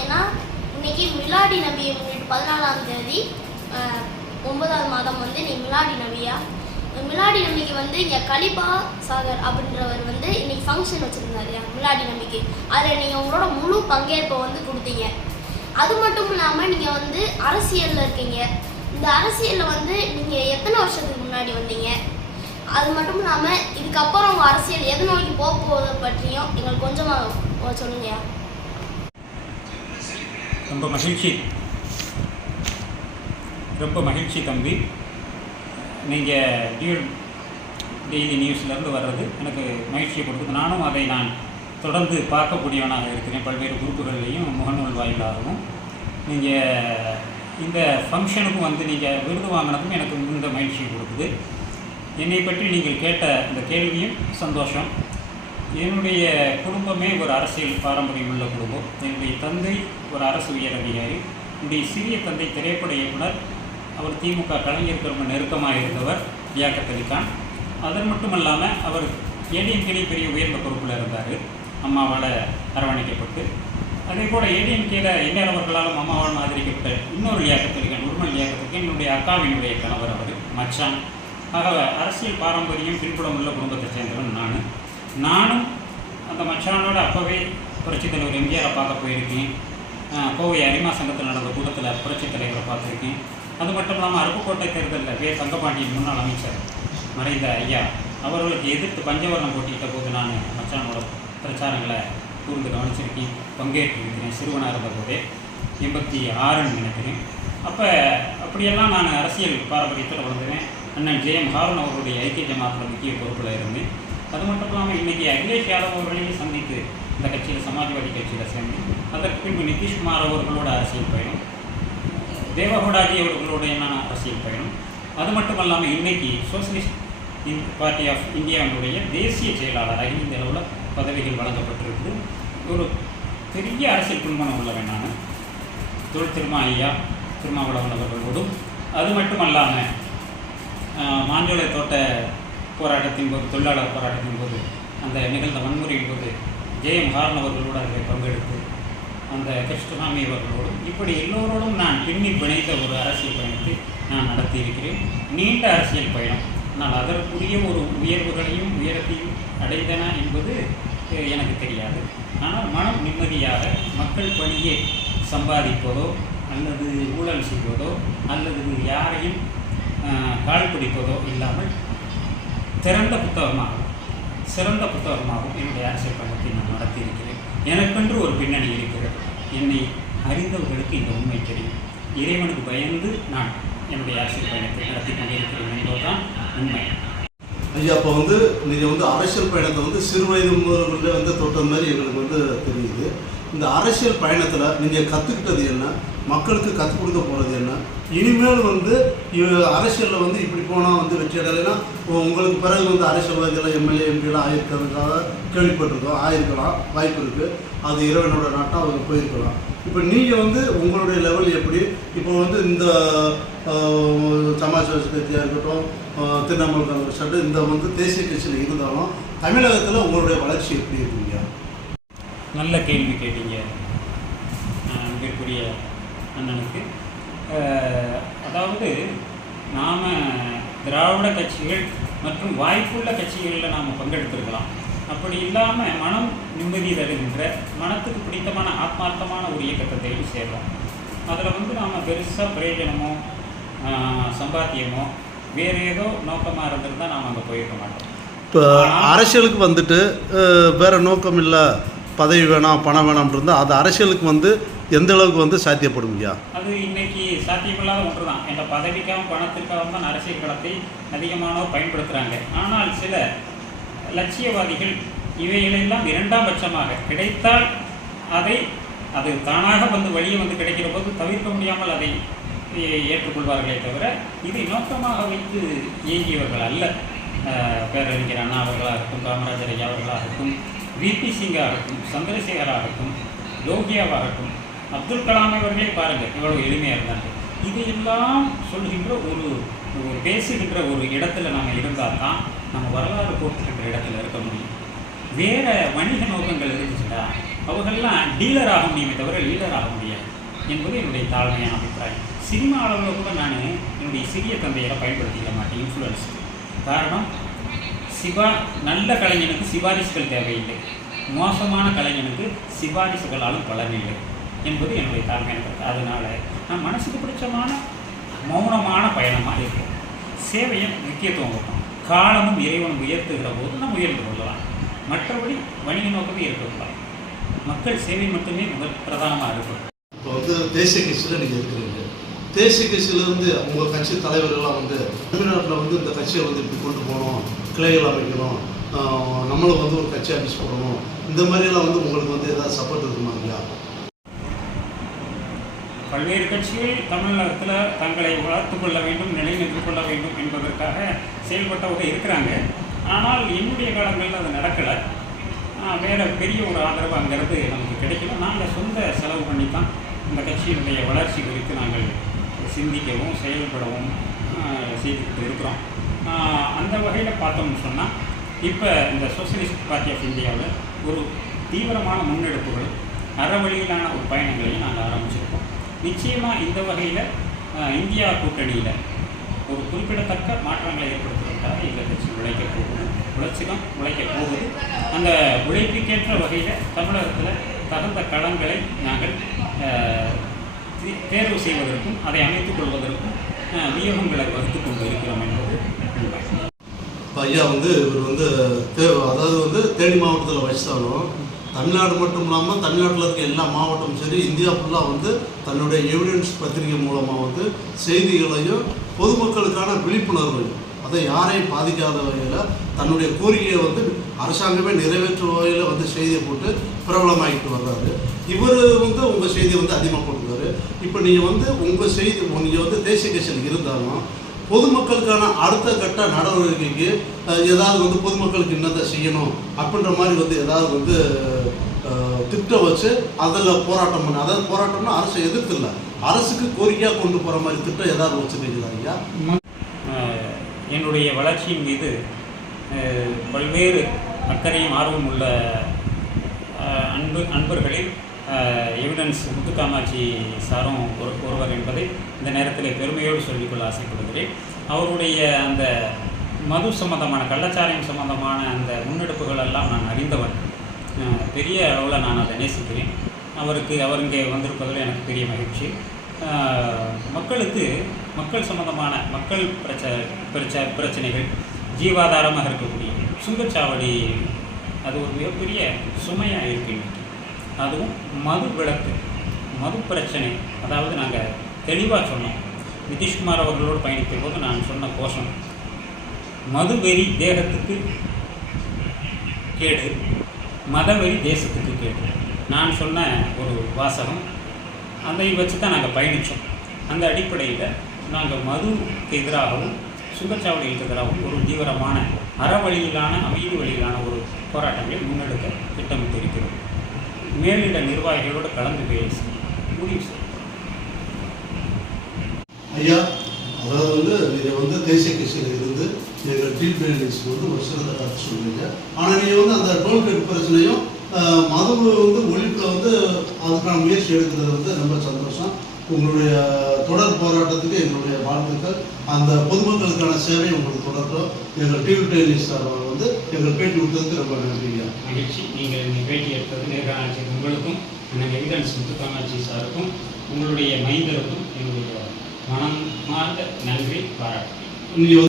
பார்த்தீங்கன்னா இன்னைக்கு மிலாடி நபியை முன்னிட்டு 14ஆம் தேதி 9வது மாதம் வந்து இன்னைக்கு மிலாடி நபியா. மிலாடி நபிக்கு வந்து இங்கே கலிபா சாகர் அப்படின்றவர் வந்து இன்னைக்கு ஃபங்க்ஷன் வச்சுருந்தாரு மிலாடி நபிக்கு. அதில் நீங்கள் உங்களோட முழு பங்கேற்பை வந்து கொடுத்தீங்க. அது மட்டும் இல்லாமல் நீங்கள் வந்து அரசியலில் இருக்கீங்க. இந்த அரசியலில் வந்து நீங்கள் எத்தனை வருஷத்துக்கு முன்னாடி வந்தீங்க? அது மட்டும் இல்லாமல் இதுக்கப்புறம் உங்கள் அரசியல் எது நோக்கி போக போவதை பற்றியும் எங்களுக்கு கொஞ்சமாக சொல்லுங்கயா. ரொம்ப மகிழ்ச்சி தம்பி. நீங்கள் டெய்லி நியூஸ்லேருந்து வர்றது எனக்கு மகிழ்ச்சியை கொடுக்குது. நானும் அதை நான் தொடர்ந்து பார்க்கக்கூடியவனாக இருக்கிறேன், பல்வேறு குரூப்புகள்லேயும் முகநூல் வாயிலாகவும். நீங்கள் இந்த ஃபங்க்ஷனுக்கும் வந்து நீங்கள் விருது வாங்கினதும் எனக்கு மிகுந்த மகிழ்ச்சியை கொடுக்குது. என்னை பற்றி நீங்கள் கேட்ட இந்த கேள்வியும் சந்தோஷம். என்னுடைய குடும்பமே ஒரு அரசியல் பாரம்பரியம் உள்ள குடும்பம். என்னுடைய தந்தை ஒரு அரசு உயர் அதிகாரி. என்னுடைய சிறிய தந்தை திரைப்பட இயக்குனர். அவர் திமுக கலைஞருக்கு ரொம்ப நெருக்கமாக இருந்தவர், லியாக்கத் அலி கான். அது மட்டும் இல்லாமல் அவர் ஏடிஎம்கே பெரிய உயர்ந்த பொறுப்பில் இருந்தார், அம்மாவால் அரவணைக்கப்பட்டு. அதே போல் ஏடிஎம்கேல என்ஆர் அவர்களாலும் அம்மாவால் ஆதரிக்கப்பட்ட இன்னொரு லியாக்கத் அலி கான், உருமல் லியாக்கத் அலி கான் என்னுடைய அக்காவினுடைய கணவர், அவர் மச்சான். ஆக அரசியல் பாரம்பரியம் பின்புலம் உள்ள குடும்பத்தை சேர்ந்தவன் நானும் அந்த மச்சானோட அப்போவே புரட்சித் தலைவர் எம்ஜிஆரை பார்க்க போயிருக்கேன். கோவை அரிமா சங்கத்தில் நடந்த கூட்டத்தில் புரட்சித் தலைவரை பார்த்துருக்கேன். அது மட்டும் இல்லாமல் அருப்புக்கோட்டை தேர்தலில் வே தங்கபாண்டியன் முன்னாள் அமைச்சர் மறைந்த ஐயா அவர்களுக்கு எதிர்த்து பஞ்சவர்ணம் போட்டியிட்ட போது நான் மச்சானோட பிரச்சாரங்களை கூர்ந்து கவனிச்சிருக்கேன், பங்கேற்றிருக்கிறேன். சிறுவனாக இருந்த போதே 86ன்னு நினைக்கிறேன். அப்படியெல்லாம் நான் அரசியல் பாரம்பரியத்தில் வளர்ந்தேன். அண்ணன் ஜெயம் ஹாரூன் அவர்களுடைய ஐக்கிய ஜமாத்தில் முக்கிய பொறுப்பில் இருந்தேன். அது மட்டும் இல்லாமல் இன்றைக்கி அகிலேஷ் யாதவ் அவர்களையும் சந்தித்து இந்த கட்சியில் சமாஜ்வாதி கட்சியில் சேர்ந்து, அதற்கு பின்பு நிதிஷ்குமார் அவர்களோட அரசியல் பயணம், தேவகவுடாஜி அவர்களுடைய அரசியல் பயணம். அது மட்டும் இல்லாமல் இன்றைக்கி சோசியலிஸ்ட் பார்ட்டி ஆஃப் இந்தியாவுடைய தேசிய செயலாளராக இந்த அளவில் பதவிகள் வழங்கப்பட்டிருக்குது. ஒரு பெரிய அரசியல் பின்புலம் உள்ளவன் நான். திருமாவளவன் அவர்களோடும். அது மட்டும் இல்லாமல் மாஞ்சோலை தோட்ட போராட்டத்தின் போது, தொழிலாளர் போராட்டத்தின் போது, அந்த நிகழ்ந்த வன்முறையின் போது ஜெயம் ஹாரூன் அவர்களோடு அதில் பங்கெடுத்து, அந்த கிருஷ்ணசாமி அவர்களோடும், இப்படி எல்லோரோடும் நான் பின்னி பிணைத்த ஒரு அரசியல் பயணத்தை நான் நடத்தியிருக்கிறேன். நீண்ட அரசியல் பயணம். ஆனால் அதற்குரிய ஒரு உயர்வுகளையும் உயரத்தையும் அடைந்தன என்பது எனக்கு தெரியாது. ஆனால் மனம் நிம்மதியாக மக்கள் பணியை சம்பாதிப்பதோ அல்லது ஊழல் செய்வதோ அல்லது யாரையும் கால் பிடிப்பதோ இல்லாமல் சிறந்த புத்தகமாகவும் என்னுடைய அரசியல் பயணத்தை நான் நடத்தியிருக்கிறேன். எனக்கென்று ஒரு பின்னணி இருக்கிறது. என்னை அறிந்தவர்களுக்கு இந்த உண்மை தெரியும். இறைவனுக்கு பயந்து நான் என்னுடைய அரசியல் பயணத்தை நடத்தி கொண்டிருக்கிறேன் என்பதுதான் உண்மை. ஐயா, அப்போ வந்து நீங்கள் அரசியல் பயணத்தை சிறு வயது முதல்ல தொட்ட மாதிரி எங்களுக்கு தெரியுது. இந்த அரசியல் பயணத்தில் நீங்கள் கற்றுக்கிட்டது என்ன, மக்களுக்கு கற்றுக் கொடுக்க போகிறது என்ன, இனிமேல் அரசியலில் இப்படி போனால் வெற்றி அடையலைன்னா உங்களுக்கு பிறகு அரசியல்வாதிகளாக எம்எல்ஏ எம்பிலாம் ஆகிருக்கிறதுக்காக கேள்விப்பட்டிருக்கோம், ஆகிருக்கலாம், வாய்ப்பு இருக்குது. அது இறைவனோட நாட்டம் அவங்க போயிருக்கலாம். இப்போ நீங்கள் உங்களுடைய லெவல் எப்படி? இப்போ இந்த சமாஜ்வாதி கட்சியாக இருக்கட்டும், திரிணாமுல் காங்கிரஸ், இந்த தேசிய கட்சியில் இருந்தாலும் தமிழகத்தில் உங்களுடைய வளர்ச்சி எப்படி இருக்குங்க? நல்ல கேள்வி கேட்டீங்க அன்பிற்குரிய அண்ணனுக்கு. அதாவது நாம் திராவிட கட்சிகள் மற்றும் வாய்ப்புள்ள கட்சிகளில் நாம் பங்கெடுத்திருக்கலாம். அப்படி இல்லாமல் மனம் நிம்மதி தருகின்ற, மனத்துக்கு பிடித்தமான ஆத்மார்த்தமான ஒரு இயக்கத்தை தேடி சேர்றோம். அதில் நாம் பெருசாக பிரயோஜனமோ சம்பாத்தியமோ வேறு ஏதோ நோக்கமாக இருந்திருந்தால் நாம் அங்கே போயிருக்க மாட்டோம். இப்போ அரசியலுக்கு வேறு நோக்கம் இல்லை, பதவி வேணாம், பணம் வேணாம் இருந்தால் அது அரசியலுக்கு எந்த அளவுக்கு சாத்தியப்படும் ஐயா? அது இன்னைக்கு சாத்தியமில்லாத ஒன்று தான். இந்த பதவிக்காகவும் பணத்திற்காகவும் தான் அரசியல் களத்தை அதிகமானோர் பயன்படுத்துகிறாங்க. ஆனால் சில லட்சியவாதிகள் இவைகளெல்லாம் இரண்டாம் பட்சமாக கிடைத்தால் அது தானாக வழியை கிடைக்கிற போது தவிர்க்க முடியாமல் அதை ஏற்றுக்கொள்வார்களே தவிர இதை நோக்கமாக வைத்து இயங்கியவர்கள் அல்ல. பேரறிஞர் அண்ணா அவர்களாகட்டும், காமராஜர் ஐயா அவர்களாகட்டும், விபி சிங்காகட்டும், சந்திரசேகராகட்டும், லோகியாவாகட்டும், அப்துல் கலாம் அவர்களே பாருங்கள் எவ்வளவு எளிமையாக இருந்தாங்க. இதையெல்லாம் சொல்கின்ற ஒரு பேசுகின்ற ஒரு இடத்துல நாம் இருந்தால் தான் நம்ம வரலாறு போட்டுக்கின்ற இடத்துல இருக்க முடியும். வேறு வணிக நோக்கங்கள் இருந்துச்சுன்னா அவர்கள்லாம் டீலர் ஆக முடியுமே தவிர லீடர் ஆக முடியாது என்பது என்னுடைய தாழ்மையான அபிப்பிராயம். சினிமா அளவில் கூட நான் என்னுடைய சிறிய தந்தையரை பயன்படுத்திக்க மாட்டேன் இன்ஃப்ளூயன்ஸ். காரணம், நல்ல கலைஞனுக்கு சிபாரிசுகள் தேவையில்லை, மோசமான கலைஞனுக்கு சிபாரிசுகளாலும் பலனில்லை என்பது என்னுடைய தாழ்மையான கருத்து. அதனால் நான் மனசுக்கு பிடிச்சமான மௌனமான பயணமாக இருக்கும். சேவையை முக்கியத்துவம் கொடுக்கணும். காலமும் இறைவனும் உயர்த்துகிற போது நம்ம உயர்ந்து கொள்ளலாம். மற்றபடி வணிக நோக்கமே இருக்கக்கூடாது. மக்கள் சேவை மட்டுமே பிரதானமாக இருக்கும். இப்போ வந்து தேசிய கட்சியில் நீங்கள் இருக்கிறீங்க. தேசிய கட்சியிலேருந்து உங்கள் கட்சி தலைவர்கள்லாம் வந்து தமிழ்நாட்டில் வந்து இந்த கட்சியை வந்து இப்படி கொண்டு போகணும், கிளைகள் அமைக்கணும், நம்மளும் வந்து ஒரு கட்சி ஆஃபீஸ் போடணும், இந்த மாதிரியெல்லாம் வந்து உங்களுக்கு வந்து ஏதாவது சப்போர்ட் இருக்குமா இல்லையா? பல்வேறு கட்சிகள் தமிழகத்தில் தங்களை வளர்த்து கொள்ள வேண்டும், நிலைநிறுத்திக் கொள்ள வேண்டும் என்பதற்காக செயல்பட்டவங்க இருக்கிறாங்க. ஆனால் என்னுடைய காலங்களில் அது நடக்கலை. வேறு பெரிய ஒரு ஆதரவு அங்கேருந்து நமக்கு கிடைக்கல. நாங்கள் சொந்த செலவு பண்ணி தான் இந்த கட்சியினுடைய வளர்ச்சி குறித்து நாங்கள் சிந்திக்கவும் செயல்படவும் செய்துக்கிட்டு இருக்கிறோம். அந்த வகையில் பார்த்தோம்னு சொன்னால் இப்போ இந்த சோசியலிஸ்ட் பார்ட்டி ஆஃப் இந்தியாவில் ஒரு தீவிரமான முன்னெடுப்புகள், அறவழியிலான ஒரு பயணங்களையும் நாங்கள் ஆரம்பிச்சிருக்கோம். நிச்சயமாக இந்த வகையில் இந்தியா கூட்டணியில் ஒரு குறிப்பிடத்தக்க மாற்றங்களை ஏற்படுத்துவதற்காக எங்கள் கட்சி உழைக்கப் போகுது, உழைக்கப் போகுது. அந்த உழைப்புக்கேற்ற வகையில் தமிழகத்தில் தகுந்த களங்களை நாங்கள் தேர்வு செய்வதற்கும் அதை அமைத்துக் கொள்வதற்கும் வியூகங்களை வகுத்து கொண்டு இருக்கிறோம் என்பது உண்மை. ஐயா வந்து இவர் வந்து அதாவது வந்து தேனி மாவட்டத்தில் வச்சிட்டாலும் தமிழ்நாடு மட்டும் இல்லாமல் தமிழ்நாட்டில் இருக்க எல்லா மாவட்டமும் சரி, இந்தியா ஃபுல்லாக வந்து தன்னுடைய எவிடன்ஸ் பத்திரிகை மூலமாக வந்து செய்திகளையும் பொதுமக்களுக்கான விழிப்புணர்வையும் அதை யாரையும் பாதிக்காத வகையில் தன்னுடைய கோரிக்கையை வந்து அரசாங்கமே நிறைவேற்றும் வகையில் வந்து செய்தியை போட்டு பிரபலமாகிட்டு வர்றாரு. இவர் வந்து உங்கள் செய்தியை வந்து அதிகமாக போட்டுருக்காரு. இப்போ நீங்கள் வந்து உங்கள் செய்தி நீங்கள் வந்து தேசிய கட்சியில் இருந்தாலும் பொதுமக்களுக்கான அடுத்த கட்ட நடவடிக்கைக்கு ஏதாவது வந்து பொதுமக்களுக்கு என்னத்தை செய்யணும் அப்படின்ற மாதிரி வந்து ஏதாவது வந்து திட்டம் வச்சு அதில் போராட்டம் பண்ண, அதாவது போராட்டம்னா அரசை எதிர்த்து இல்லை, அரசுக்கு கோரிக்கையாக கொண்டு போகிற மாதிரி திட்டம் ஏதாவது வச்சுருக்கீங்களா ஐயா? என்னுடைய வளர்ச்சியின் மீது பல்வேறு அக்கறையும் ஆர்வம் உள்ள அன்பர்களில் எவிடன்ஸ் முத்துக்காமாட்சி சாரும் ஒருவர் என்பதை இந்த நேரத்தில் பெருமையோடு சொல்லிக்கொள்ள ஆசைப்படுகிறேன். அவருடைய அந்த மது சம்பந்தமான, கள்ளச்சாராயம் சம்பந்தமான அந்த முன்னெடுப்புகள் எல்லாம் நான் அறிந்தவன். பெரிய அளவில் நான் அதை நேசிக்கிறேன். அவர் இங்கே வந்திருப்பதில் எனக்கு பெரிய மகிழ்ச்சி. மக்களுக்கு மக்கள் சம்பந்தமான மக்கள் பிரச்சனைகள் ஜீவாதாரமாக இருக்கக்கூடிய சுங்கச்சாவடி அது ஒரு மிகப்பெரிய சுமையாக இருக்கு. அதுவும் மது விலக்கு, மது பிரச்சனை, அதாவது நாங்கள் தெளிவாக சொன்னோம். நிதிஷ்குமார் அவர்களோடு பயணித்த போது நான் சொன்ன கோஷம், மதுவெறி தேகத்துக்கு கேடு, மதவெறி தேசத்துக்கு கேடு. நான் சொன்ன ஒரு வாசகம், அதை வச்சு தான் நாங்கள் பயணித்தோம். அந்த அடிப்படையில் நாங்கள் மதுக்கு எதிராகவும் சுங்கச்சாவடிகளுக்கு எதிராகவும் ஒரு தீவிரமான அறவழியிலான அமைதி வழியிலான ஒரு போராட்டங்களை முன்னெடுக்க திட்டமிட்டு இருக்கிறோம். மேலிட நிர்வாகிகளோடு கலந்து பேசி முடிவு செய்யும். ஐயா, அதாவது வந்து நீங்கள் வந்து தேசிய கட்சியில் இருந்து எங்கள் டீல்பேனிஸ்க்கு வந்து ஒரு சிறந்த கருத்து சொல்லுவீங்க. ஆனால் நீங்கள் வந்து அந்த டோல்கேட் பிரச்சனையும் மது வந்து ஒழிப்பில் வந்து அதுக்கான முயற்சி எடுக்கிறது வந்து ரொம்ப சந்தோஷம். உங்களுடைய தொடர் போராட்டத்துக்கு எங்களுடைய வாழ்த்துக்கள். அந்த பொதுமக்களுக்கான சேவை உங்களுக்கு தொடர்றோம். எங்கள் டீல்பேனிஸ் சார்பாக வந்து எங்கள் பேட்டி விட்டதுக்கு ரொம்ப நன்றிங்க. மகிழ்ச்சி. நீங்கள் இந்த பேட்டி எடுத்தது நேர்காணல் உங்களுக்கும் எனக்கு எவிடன்ஸ் முத்துக்காமாட்சி சாருக்கும் உங்களுடைய மைந்தருக்கும் என்னுடைய மனம் மார்ந்த நன்றி பாராட்டு.